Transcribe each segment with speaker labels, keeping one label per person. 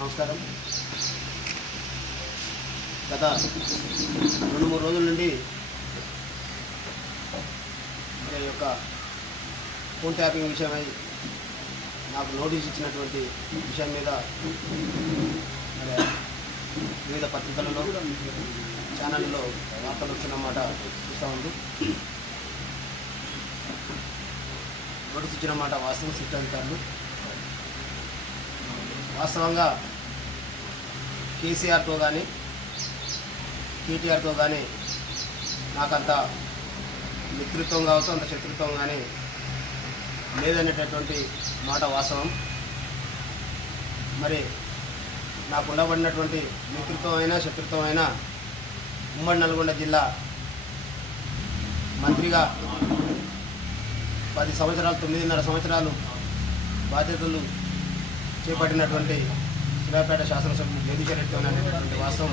Speaker 1: నమస్కారం గత రెండు మూడు రోజుల నుండి మరి యొక్క ఫోన్ ట్యాపింగ్ విషయమై నాకు నోటీస్ ఇచ్చినటువంటి విషయం మీద మరి వివిధ పత్రికలలో ఛానళ్ళలో వార్తలు వస్తున్నమాట చూస్తూ ఉంది నోటీస్ ఇచ్చిన మాట వాస్తవం సిద్ధాంతాలు వాస్తవంగా కేసీఆర్తో కానీ కేటీఆర్తో కానీ నాకంత మిత్రత్వం కావచ్చు అంత శత్రుత్వం కానీ లేదనేటటువంటి మాట వాస్తవం మరి నాకు ఉండబడినటువంటి మిత్రత్వం అయినా శత్రుత్వం అయినా ఉమ్మడి నల్గొండ జిల్లా మంత్రిగా పది సంవత్సరాలు తొమ్మిదిన్నర సంవత్సరాలు బాధ్యతలు చేపట్టినటువంటి శివాపేట శాసనసభ్యులు జగదీశ్వర రెడ్డి అనేటటువంటి వాస్తవం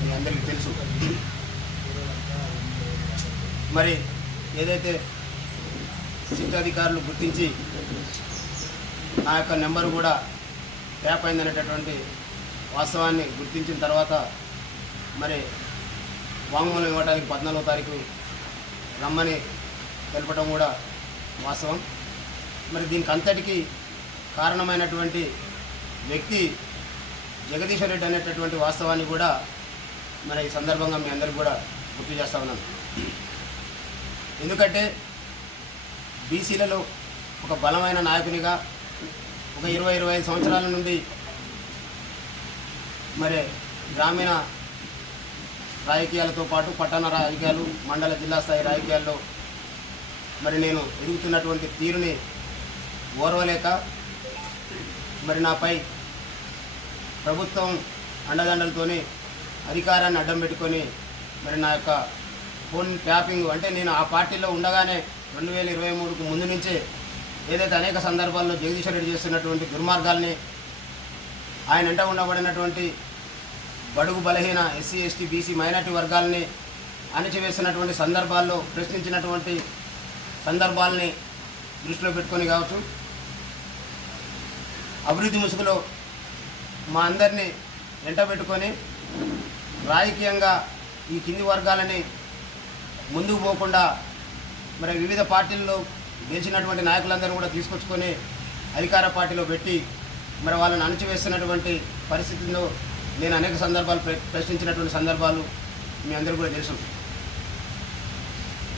Speaker 1: మీ అందరికీ తెలుసు మరి ఏదైతే సిద్ధాధికారులు గుర్తించి ఆ యొక్క నెంబరు కూడా ట్యాప్ అయిందనేటటువంటి వాస్తవాన్ని గుర్తించిన తర్వాత మరి వాంగ్మూలం ఇవ్వడానికి పద్నాలుగో తారీఖు రమ్మని తెలపడం కూడా వాస్తవం మరి దీనికి అంతటికీ కారణమైనటువంటి వ్యక్తి జగదీశ్వర రెడ్డి అనేటటువంటి వాస్తవాన్ని కూడా మరి ఈ సందర్భంగా మీ అందరికి కూడా గుర్తు చేస్తా ఉన్నాం ఎందుకంటే బీసీలలో ఒక బలమైన నాయకునిగా ఒక ఇరవై ఇరవై ఐదు సంవత్సరాల నుండి మరి గ్రామీణ రాజకీయాలతో పాటు పట్టణ రాజకీయాలు మండల జిల్లా స్థాయి రాజకీయాల్లో మరి నేను ఎదుగుతున్నటువంటి తీరుని ఓర్వలేక మరి నాపై ప్రభుత్వం అండదండలతోని అధికారాన్ని అడ్డం పెట్టుకొని మరి నా యొక్క ఫోన్ ట్యాపింగ్ అంటే నేను ఆ పార్టీలో ఉండగానే రెండు వేల ఇరవై మూడుకు ముందు నుంచే ఏదైతే అనేక సందర్భాల్లో జగదీష్ రెడ్డి చేస్తున్నటువంటి దుర్మార్గాల్ని ఆయన వెంట ఉండబడినటువంటి బడుగు బలహీన ఎస్సీ ఎస్టీ బీసీ మైనార్టీ వర్గాల్ని అణచివేస్తున్నటువంటి సందర్భాల్లో ప్రశ్నించినటువంటి సందర్భాల్ని దృష్టిలో పెట్టుకొని కావచ్చు అభివృద్ధి ముసుగులో మా అందరినీ వెంటబెట్టుకొని రాజకీయంగా ఈ కింది వర్గాలని ముందుకు పోకుండా మరి వివిధ పార్టీల్లో గెలిచినటువంటి నాయకులందరూ కూడా తీసుకొచ్చుకొని అధికార పార్టీలో పెట్టి మరి వాళ్ళని అణచివేస్తున్నటువంటి పరిస్థితుల్లో నేను అనేక సందర్భాలు ప్రశ్నించినటువంటి సందర్భాలు మీ అందరూ కూడా తెలుసు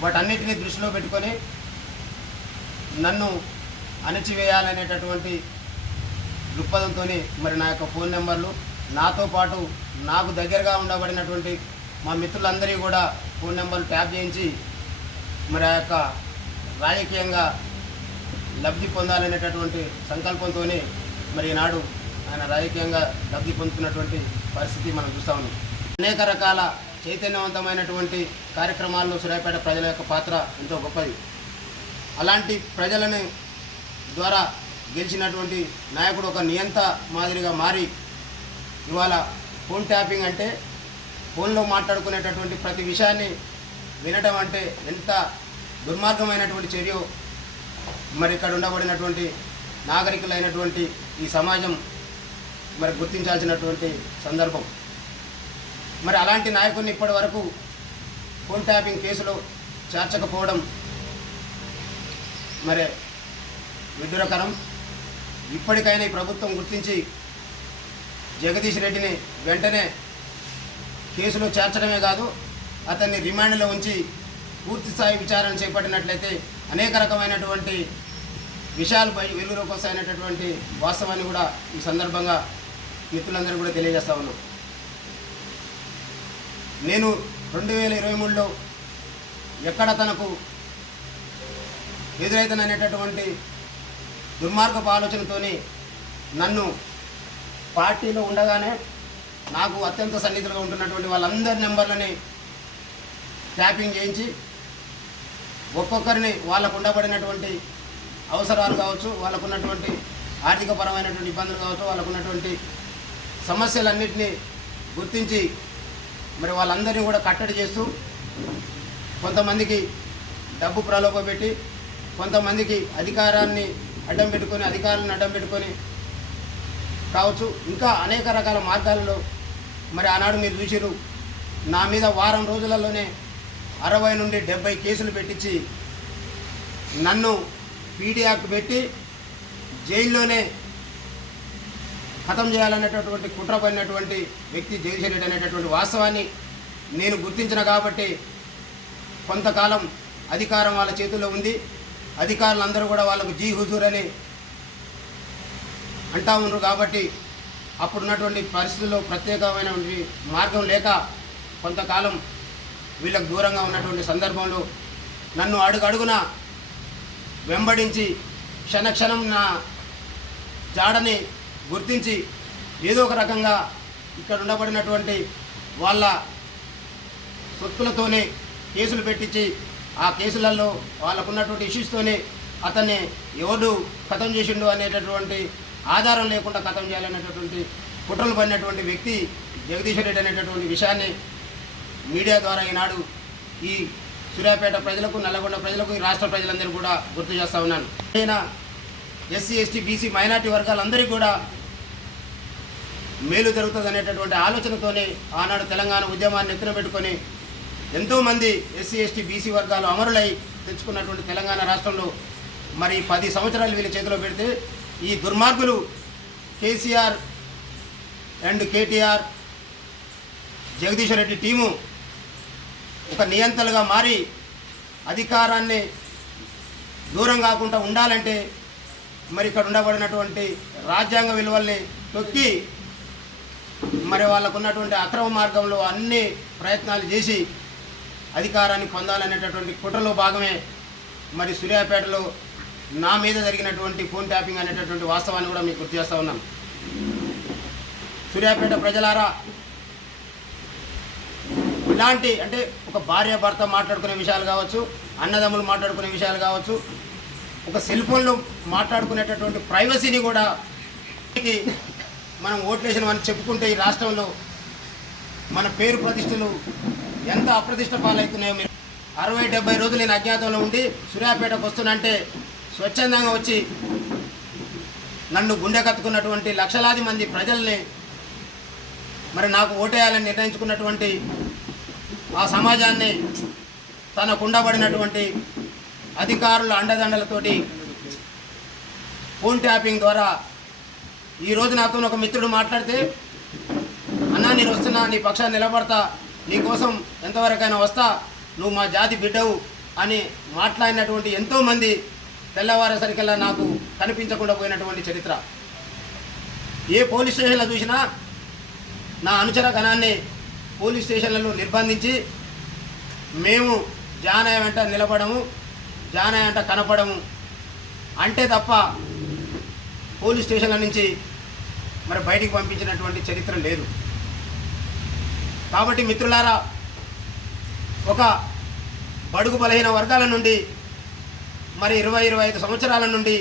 Speaker 1: వాటన్నిటినీ దృష్టిలో పెట్టుకొని నన్ను అణచివేయాలనేటటువంటి దృక్పథంతో మరి నా యొక్క ఫోన్ నెంబర్లు నాతో పాటు నాకు దగ్గరగా ఉండబడినటువంటి మా మిత్రులందరికీ కూడా ఫోన్ నెంబర్లు ట్యాప్ చేయించి మరి ఆ యొక్క రాజకీయంగా లబ్ధి పొందాలనేటటువంటి సంకల్పంతో మరి ఈనాడు ఆయన రాజకీయంగా లబ్ధి పొందుతున్నటువంటి పరిస్థితి మనం చూస్తూ ఉన్నాం అనేక రకాల చైతన్యవంతమైనటువంటి కార్యక్రమాల్లో సురేపేట ప్రజల యొక్క పాత్ర ఎంతో గొప్పది అలాంటి ప్రజలని ద్వారా గెలిచినటువంటి నాయకుడు ఒక నియంత మాదిరిగా మారి ఇవాళ ఫోన్ ట్యాపింగ్ అంటే ఫోన్లో మాట్లాడుకునేటటువంటి ప్రతి విషయాన్ని వినటం అంటే ఎంత దుర్మార్గమైనటువంటి చర్య మరి ఇక్కడ ఉండబడినటువంటి నాగరికులైనటువంటి ఈ సమాజం మరి గుర్తించాల్సినటువంటి సందర్భం మరి అలాంటి నాయకుడిని ఇప్పటి వరకు ఫోన్ ట్యాపింగ్ కేసులో చేర్చకపోవడం మరి విడ్డూరకరం ఇప్పటికైనా ఈ ప్రభుత్వం గుర్తించి జగదీష్ రెడ్డిని వెంటనే కేసులో చేర్చడమే కాదు అతన్ని రిమాండ్లో ఉంచి పూర్తి స్థాయి విచారణ చేపట్టినట్లయితే అనేక రకమైనటువంటి విషయాలు వెలుగులోకి వస్తాయనేటటువంటి వాస్తవాన్ని కూడా ఈ సందర్భంగా మిత్రులందరూ కూడా తెలియజేస్తా ఉన్నాం నేను రెండు వేల ఇరవై మూడులో ఎక్కడ తనకు ఎదురైతననేటటువంటి దుర్మార్గపు ఆలోచనతో నన్ను పార్టీలో ఉండగానే నాకు అత్యంత సన్నిహితులుగా ఉంటున్నటువంటి వాళ్ళందరి నెంబర్లని ట్యాపింగ్ చేయించి ఒక్కొక్కరిని వాళ్ళకు ఉండబడినటువంటి అవసరాలు కావచ్చు వాళ్ళకున్నటువంటి ఆర్థిక పరమైనటువంటి ఇబ్బందులు కావచ్చు వాళ్ళకున్నటువంటి సమస్యలన్నింటినీ గుర్తించి మరి వాళ్ళందరినీ కూడా కట్టడి చేస్తూ కొంతమందికి డబ్బు ప్రలోభపెట్టి కొంతమందికి అధికారాన్ని అడ్డం పెట్టుకొని అధికారులను అడ్డం పెట్టుకొని కావచ్చు ఇంకా అనేక రకాల మార్గాలలో మరి ఆనాడు మీరు చూసిరు నా మీద వారం రోజులలోనే అరవై నుండి డెబ్బై కేసులు పెట్టించి నన్ను పీడియాకు పెట్టి జైల్లోనే ఖతం చేయాలనేటటువంటి కుట్ర పడినటువంటి వ్యక్తి జయశరెడ్డి అనేటటువంటి వాస్తవాన్ని నేను గుర్తించిన కాబట్టి కొంతకాలం అధికారం వాళ్ళ చేతుల్లో ఉంది అధికారులందరూ కూడా వాళ్ళకు జీ హుజూర్ అని అంటా ఉన్నారు కాబట్టి అప్పుడున్నటువంటి పరిస్థితుల్లో ప్రత్యేకమైనటువంటి మార్గం లేక కొంతకాలం వీళ్ళకు దూరంగా ఉన్నటువంటి సందర్భంలో నన్ను అడుగడుగున వెంబడించి క్షణక్షణం నా జాడని గుర్తించి ఏదో ఒక రకంగా ఇక్కడ ఉండబడినటువంటి వాళ్ళ సొత్తులతోనే కేసులు పెట్టించి ఆ కేసులలో వాళ్ళకున్నటువంటి ఇష్యూస్తోనే అతన్ని ఎవడు కథం చేసిండు అనేటటువంటి ఆధారం లేకుండా కథం చేయాలనేటటువంటి కుట్రలు పడినటువంటి వ్యక్తి జగదీశ్వర్ రెడ్డి అనేటటువంటి విషయాన్ని మీడియా ద్వారా ఈనాడు ఈ సూర్యాపేట ప్రజలకు నల్లగొండ ప్రజలకు ఈ రాష్ట్ర ప్రజలందరూ కూడా గుర్తు చేస్తూ ఉన్నాను అయినా ఎస్సీ ఎస్టీ బీసీ మైనార్టీ వర్గాలందరికీ కూడా మేలు జరుగుతుంది అనేటటువంటి ఆలోచనతోనే ఆనాడు తెలంగాణ ఉద్యమాన్ని ఎత్తున పెట్టుకొని ఎంతోమంది ఎస్సీ ఎస్టీ బీసీ వర్గాలు అమరులై తెచ్చుకున్నటువంటి తెలంగాణ రాష్ట్రంలో మరి పది సంవత్సరాలు వీళ్ళ చేతిలో పెడితే ఈ దుర్మార్గులు KCR and KTR Jagadishwar Reddy team ఒక నియంతలుగా మారి అధికారాన్ని దూరం కాకుండా ఉండాలంటే మరి ఇక్కడ ఉండబడినటువంటి రాజ్యాంగ విలువల్ని తొక్కి మరి వాళ్ళకున్నటువంటి అక్రమ మార్గంలో అన్ని ప్రయత్నాలు చేసి అధికారాన్ని పొందాలనేటటువంటి కుట్రలో భాగమే మరి సూర్యాపేటలో నా మీద జరిగినటువంటి ఫోన్ ట్యాపింగ్ అనేటటువంటి వాస్తవాన్ని కూడా మీకు గుర్తు చేస్తూ ఉన్నాను సూర్యాపేట ప్రజలారా ఇలాంటి అంటే ఒక భార్య భర్త మాట్లాడుకునే విషయాలు కావచ్చు అన్నదమ్ములు మాట్లాడుకునే విషయాలు కావచ్చు ఒక సెల్ ఫోన్లో మాట్లాడుకునేటటువంటి ప్రైవసీని కూడా మనం ఓట్లేసినామని చెప్పుకుంటే ఈ రాష్ట్రంలో మన పేరు ప్రతిష్టలు ఎంత అప్రతిష్ట పాలవుతున్నాయో మీరు అరవై డెబ్బై రోజులు నేను అజ్ఞాతంలో ఉండి సూర్యాపేటకు వస్తున్నంటే స్వచ్ఛందంగా వచ్చి నన్ను గుండె కత్తుకున్నటువంటి లక్షలాది మంది ప్రజల్ని మరి నాకు ఓటేయాలని నిర్ణయించుకున్నటువంటి ఆ సమాజాన్ని తనకుండబడినటువంటి అధికారుల అండదండలతోటి ఫోన్ ట్యాపింగ్ ద్వారా ఈరోజు నాతో ఒక మిత్రుడు మాట్లాడితే నేను వస్తున్నా నీ పక్షాన్ని నిలబడతా నీకోసం ఎంతవరకైనా వస్తా నువ్వు మా జాతి బిడ్డవు అని మాట్లాడినటువంటి ఎంతోమంది తెల్లవారేసరికల్లా నాకు కనిపించకుండా పోయినటువంటి చరిత్ర ఏ పోలీస్ స్టేషన్లో చూసినా నా అనుచర గణాన్ని పోలీస్ స్టేషన్లలో నిర్బంధించి మేము జానయ వెంట నిలబడము జానయ వెంట కనపడము అంటే తప్ప పోలీస్ స్టేషన్ల నుంచి మరి బయటికి పంపించినటువంటి చరిత్ర లేదు కాబట్టి మిత్రులారా ఒక బడుగు బలహీన వర్గాల నుండి మరి ఇరవై ఇరవై ఐదు సంవత్సరాల నుండి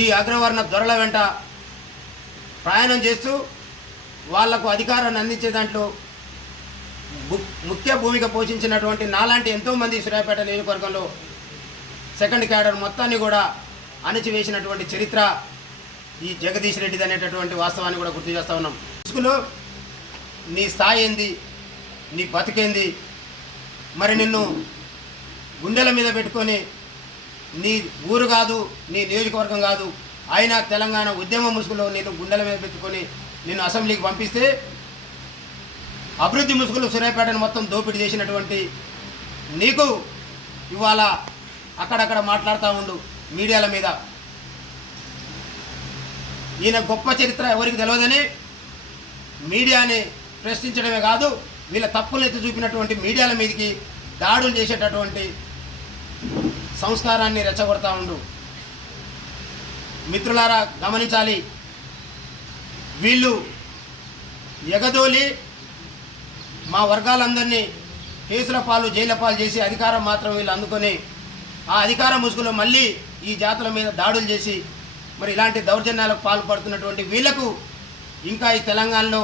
Speaker 1: ఈ అగ్రవర్ణ దొరల వెంట ప్రయాణం చేస్తూ వాళ్లకు అధికారాన్ని అందించే దాంట్లో ముఖ్య భూమిక పోషించినటువంటి నాలాంటి ఎంతోమంది సూర్యాపేట నియోజకవర్గంలో సెకండ్ క్యాడర్ మొత్తాన్ని కూడా అణచివేసినటువంటి చరిత్ర ఈ జగదీష్ రెడ్డిది అనేటటువంటి వాస్తవాన్ని కూడా గుర్తు చేస్తూ ఉన్నాం స్కూల్లో నీ స్థాయి ఏంది నీ బతికేంది మరి నిన్ను గుండెల మీద పెట్టుకొని నీ ఊరు కాదు నీ నియోజకవర్గం కాదు అయినా తెలంగాణ ఉద్యమ ముసుగులో నేను గుండెల మీద పెట్టుకొని నిన్ను అసెంబ్లీకి పంపిస్తే అభివృద్ధి ముసుగులు సూర్యాపేటను మొత్తం దోపిడీ చేసినటువంటి నీకు ఇవాళ అక్కడక్కడ మాట్లాడుతూ ఉండు మీడియాల మీద ఈయన గొప్ప చరిత్ర ఎవరికి తెలియదని మీడియాని ప్రశ్నించడమే కాదు వీళ్ళ తప్పులు ఎత్తి చూపినటువంటి మీడియాల మీదకి దాడులు చేసేటటువంటి సంస్కారాన్ని రెచ్చగొడతా ఉండు మిత్రులారా గమనించాలి వీళ్ళు ఎగదోలి మా వర్గాలందరినీ కేసుల పాలు జైల పాలు చేసి అధికారం మాత్రం వీళ్ళు అందుకొని ఆ అధికార ముసుగులో మళ్ళీ ఈ జాతుల మీద దాడులు చేసి మరి ఇలాంటి దౌర్జన్యాలకు పాల్పడుతున్నటువంటి వీళ్లకు ఇంకా ఈ తెలంగాణలో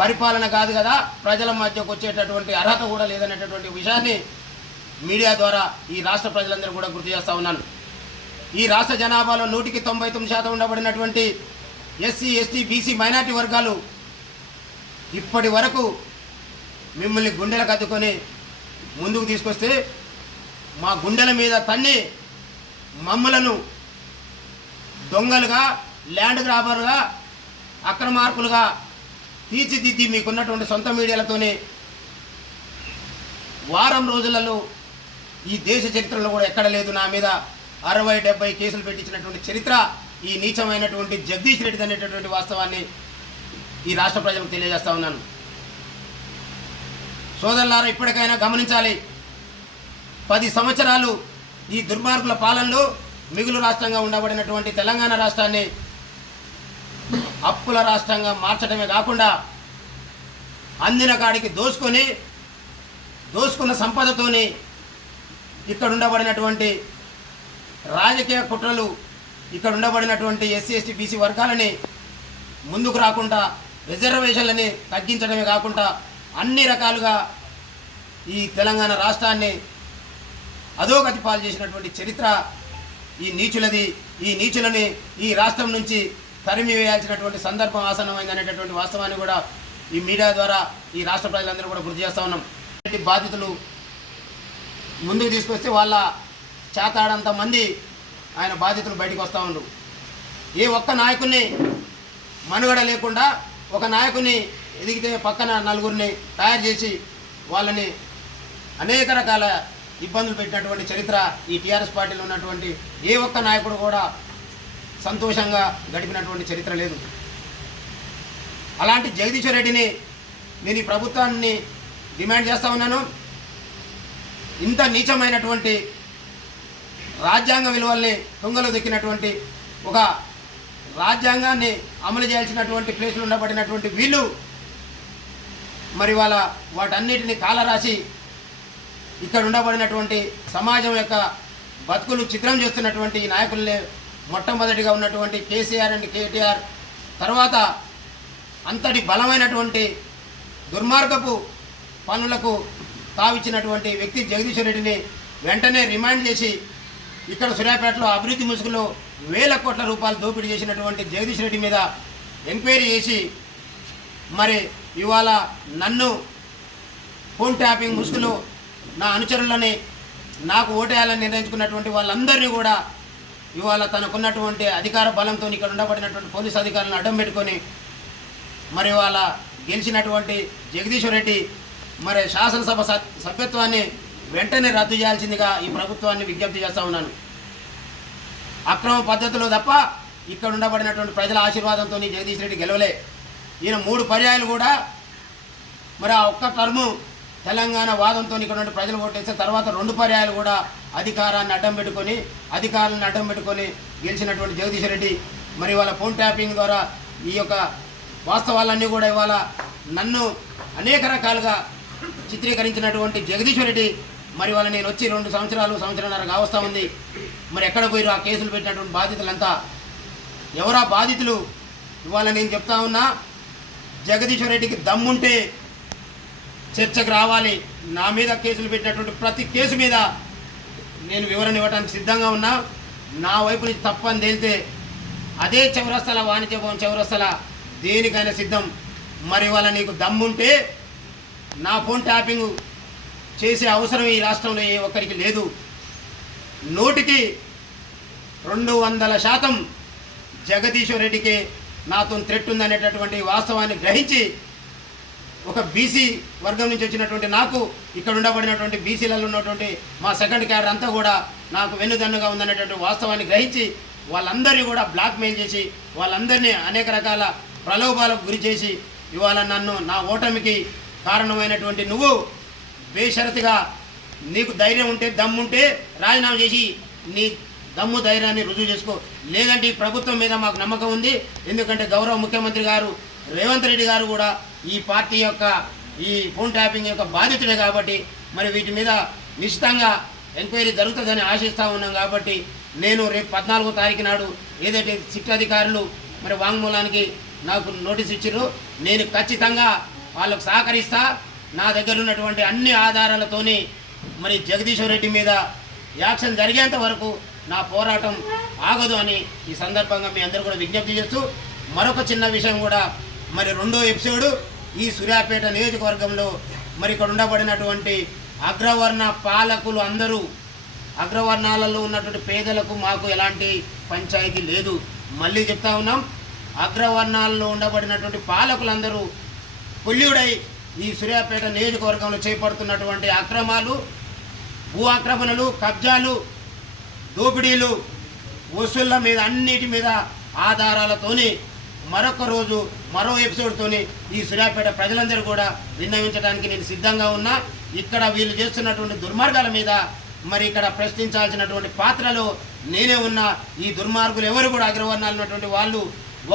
Speaker 1: పరిపాలన కాదు కదా ప్రజల మధ్యకు వచ్చేటటువంటి అర్హత కూడా లేదనేటటువంటి విషయాన్ని మీడియా ద్వారా ఈ రాష్ట్ర ప్రజలందరూ కూడా గుర్తు చేస్తూ ఉన్నాను ఈ రాష్ట్ర జనాభాలో నూటికి తొంభై తొమ్మిది శాతం ఉండబడినటువంటి ఎస్సీ ఎస్టీ బీసీ మైనార్టీ వర్గాలు ఇప్పటి వరకు మిమ్మల్ని గుండెలు కద్దుకొని ముందుకు తీసుకొస్తే మా గుండెల మీద తన్ని మమ్మలను దొంగలుగా ల్యాండ్ గ్రాబర్గా అక్రమార్కులుగా తీర్చిదిద్ది మీకున్నటువంటి సొంత మీడియాలతోనే వారం రోజులలో ఈ దేశ చరిత్రలో కూడా ఎక్కడ లేదు నా మీద అరవై డెబ్బై కేసులు పెట్టించినటువంటి చరిత్ర ఈ నీచమైనటువంటి జగదీష్ రెడ్డి అనేటటువంటి వాస్తవాన్ని ఈ రాష్ట్ర ప్రజలకు తెలియజేస్తా ఉన్నాను సోదరులారా ఇప్పటికైనా గమనించాలి పది సంవత్సరాలు ఈ దుర్మార్గుల పాలనలో మిగులు రాష్ట్రంగా ఉండబడినటువంటి తెలంగాణ రాష్ట్రాన్ని అప్పుల రాష్ట్రంగా మార్చడమే కాకుండా అందిన కాడికి దోసుకొని దోసుకున్న సంపదతోని ఇక్కడ ఉండబడినటువంటి రాజకీయ కుట్రలు ఇక్కడ ఉండబడినటువంటి ఎస్సీ ఎస్టీ బీసీ వర్గాలని ముందుకు రాకుండా రిజర్వేషన్లని తగ్గించడమే కాకుండా అన్ని రకాలుగా ఈ తెలంగాణ రాష్ట్రాన్ని అధోగతి పాలు చేసినటువంటి చరిత్ర ఈ నీచులది ఈ నీచులని ఈ రాష్ట్రం నుంచి తరిమి వేయాల్సినటువంటి సందర్భం ఆసనమైందనేటటువంటి వాస్తవాన్ని కూడా ఈ మీడియా ద్వారా ఈ రాష్ట్ర ప్రజలందరూ కూడా గుర్తు చేస్తూ ఉన్నాం బాధితులు ముందుకు తీసుకొస్తే వాళ్ళ చేతాడంత మంది ఆయన బాధితులు బయటకు వస్తూ ఉన్నారు ఏ ఒక్క నాయకుని మనుగడ లేకుండా ఒక నాయకుని ఎదిగితే పక్కన నలుగురిని తయారు చేసి వాళ్ళని అనేక రకాల ఇబ్బందులు పెట్టినటువంటి చరిత్ర ఈ టీఆర్ఎస్ పార్టీలో ఉన్నటువంటి ఏ ఒక్క నాయకుడు కూడా సంతోషంగా గడిపినటువంటి చరిత్ర లేదు అలాంటి జగదీశ్వర్ రెడ్డిని నేను ఈ ప్రభుత్వాన్ని డిమాండ్ చేస్తూ ఉన్నాను ఇంత నీచమైనటువంటి రాజ్యాంగ విలువల్ని తుంగలో దొక్కినటువంటి ఒక రాజ్యాంగాన్ని అమలు చేయాల్సినటువంటి ప్లేసులు ఉండబడినటువంటి వీళ్ళు మరి వాళ్ళ వాటన్నిటిని కాలరాసి ఇక్కడ ఉండబడినటువంటి సమాజం యొక్క బతుకులు చిత్రం చేస్తున్నటువంటి ఈ నాయకుల్ని మొట్టమొదటిగా ఉన్నటువంటి కేసీఆర్ అండ్ కేటీఆర్ తర్వాత అంతటి బలమైనటువంటి దుర్మార్గపు పనులకు తావిచ్చినటువంటి వ్యక్తి జగదీశ్వర్ రెడ్డిని వెంటనే రిమాండ్ చేసి ఇక్కడ సూర్యాపేటలో అభివృద్ధి ముసుగులో వేల కోట్ల రూపాయలు దోపిడీ చేసినటువంటి జగదీశ్ రెడ్డి మీద ఎంక్వైరీ చేసి మరి ఇవాళ నన్ను ఫోన్ ట్యాపింగ్ ముసుగులో నా అనుచరులని నాకు ఓటేయాలని నిర్ణయించుకున్నటువంటి వాళ్ళందరినీ కూడా ఇవాళ తనకున్నటువంటి అధికార బలంతో ఇక్కడ ఉండబడినటువంటి పోలీసు అధికారులను అడ్డం పెట్టుకొని మరి వాళ్ళ గెలిచినటువంటి జగదీశ్వర్ రెడ్డి మరి శాసనసభ సభ్యత్వాన్ని వెంటనే రద్దు చేయాల్సిందిగా ఈ ప్రభుత్వాన్ని విజ్ఞప్తి చేస్తూ ఉన్నాను అక్రమ పద్ధతిలో తప్ప ఇక్కడ ఉండబడినటువంటి ప్రజల ఆశీర్వాదంతో జగదీష్ రెడ్డి గెలవలే ఈయన మూడు పర్యాయాలు కూడా మరి ఆ ఒక్క టర్ము తెలంగాణ వాదంతో ఇక్కడ ప్రజలు ఓటేస్తే తర్వాత రెండు పర్యాయాలు కూడా అధికారాన్ని అడ్డం పెట్టుకొని అధికారాన్ని అడ్డం పెట్టుకొని గెలిచినటువంటి జగదీష్ రెడ్డి మరి వాళ్ళ ఫోన్ ట్యాపింగ్ ద్వారా ఈ యొక్క వాస్తవాలన్నీ కూడా ఇవాళ నన్ను అనేక రకాలుగా చిత్రీకరించినటువంటి జగదీశ్వర రెడ్డి మరి వాళ్ళ నేను వచ్చి రెండు సంవత్సరాలు సంవత్సరాన్నర కావస్తా ఉంది మరి ఎక్కడ పోయిరు ఆ కేసులు పెట్టినటువంటి బాధితులంతా ఎవరా బాధితులు ఇవాళ నేను చెప్తా ఉన్నా జగదీశ్వర రెడ్డికి దమ్ముంటే చర్చకు రావాలి నా మీద కేసులు పెట్టినటువంటి ప్రతి కేసు మీద నేను వివరణ ఇవ్వడానికి సిద్ధంగా ఉన్నా నా వైపు నుంచి తప్పని తేలితే అదే చౌరస్తల వాణిజ్య భవన్ చౌరస్తల దేనికైనా సిద్ధం మరి వాళ్ళ నీకు దమ్ముంటే నా ఫోన్ ట్యాపింగ్ చేసే అవసరం ఈ రాష్ట్రంలో ఏ ఒక్కరికి లేదు నోటికి రెండు వందల శాతం జగదీశ్వర్ రెడ్డికి నాతో థ్రెట్ ఉందనేటటువంటి వాస్తవాన్ని గ్రహించి ఒక బీసీ వర్గం నుంచి వచ్చినటువంటి నాకు ఇక్కడ ఉండబడినటువంటి బీసీలలో ఉన్నటువంటి మా సెకండ్ క్యాడర్ అంతా కూడా నాకు వెన్నుదన్నుగా ఉందనేటువంటి వాస్తవాన్ని గ్రహించి వాళ్ళందరినీ కూడా బ్లాక్మెయిల్ చేసి వాళ్ళందరినీ అనేక రకాల ప్రలోభాలకు గురి చేసి ఇవాళ నన్ను నా ఓటమికి కారణమైనటువంటి నువ్వు బేషరతిగా నీకు ధైర్యం ఉంటే దమ్ముంటే రాజీనామా చేసి నీ దమ్ము ధైర్యాన్ని రుజువు చేసుకో లేదంటే ఈ ప్రభుత్వం మీద మాకు నమ్మకం ఉంది ఎందుకంటే గౌరవ ముఖ్యమంత్రి గారు రేవంత్ రెడ్డి గారు కూడా ఈ పార్టీ యొక్క ఈ ఫోన్ ట్యాపింగ్ యొక్క బాధితుడే కాబట్టి మరి వీటి మీద నిశ్చితంగా ఎంక్వైరీ జరుగుతుందని ఆశిస్తూ ఉన్నాం కాబట్టి నేను రేపు పద్నాలుగో తారీఖు నాడు ఏదైతే సిట్ అధికారులు మరి వాంగ్మూలానికి నాకు నోటీస్ ఇచ్చారు నేను ఖచ్చితంగా వాళ్ళకు సహకరిస్తా నా దగ్గర ఉన్నటువంటి అన్ని ఆధారాలతోని మరి జగదీశ్వర్ రెడ్డి మీద యాక్షన్ జరిగేంత వరకు నా పోరాటం ఆగదు అని ఈ సందర్భంగా మీ అందరూ కూడా విజ్ఞప్తి చేస్తూ మరొక చిన్న విషయం కూడా మరి రెండో ఎపిసోడ్ ఈ సూర్యాపేట నియోజకవర్గంలో మరి ఇక్కడ ఉండబడినటువంటి అగ్రవర్ణ పాలకులు అందరూ అగ్రవర్ణాలలో ఉన్నటువంటి పేదలకు మాకు ఎలాంటి పంచాయతీ లేదు మళ్ళీ చెప్తా ఉన్నాం అగ్రవర్ణాలలో ఉండబడినటువంటి పాలకులందరూ పుల్యుడై ఈ సూర్యాపేట నియోజకవర్గంలో చేపడుతున్నటువంటి అక్రమాలు భూ ఆక్రమణలు కబ్జాలు దోపిడీలు వసూళ్ళ మీద అన్నిటి మీద ఆధారాలతోనే మరొక రోజు మరో ఎపిసోడ్తోని ఈ సూర్యాపేట ప్రజలందరూ కూడా విన్నవించడానికి నేను సిద్ధంగా ఉన్నా ఇక్కడ వీళ్ళు చేస్తున్నటువంటి దుర్మార్గాల మీద మరి ఇక్కడ ప్రశ్నించాల్సినటువంటి పాత్రలో నేనే ఉన్న ఈ దుర్మార్గులు ఎవరు కూడా అగ్రవర్ణాలన్నటువంటి వాళ్ళు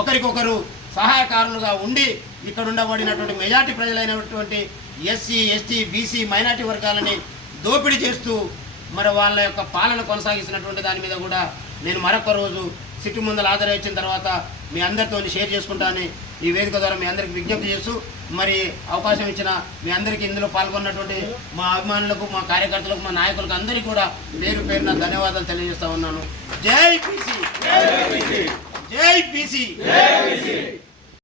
Speaker 1: ఒకరికొకరు సహాయకారులుగా ఉండి ఇక్కడ ఉండబడినటువంటి మెజార్టీ ప్రజలైనటువంటి ఎస్సీ ఎస్టీ బీసీ మైనార్టీ వర్గాలని దోపిడీ చేస్తూ మరి వాళ్ళ యొక్క పాలన కొనసాగిస్తున్నటువంటి దాని మీద కూడా నేను మరొక రోజు సిట్టు ముందలు ఆదరించిన తర్వాత మీ అందరితో షేర్ చేసుకుంటానని ఈ వేదిక ద్వారా మీ అందరికి విజ్ఞప్తి చేస్తూ మరి అవకాశం ఇచ్చిన మీ అందరికీ ఇందులో పాల్గొన్నటువంటి మా అభిమానులకు మా కార్యకర్తలకు మా నాయకులకు అందరికీ కూడా పేరు పేరున ధన్యవాదాలు తెలియజేస్తా ఉన్నాను జై జైపీసీ జై జై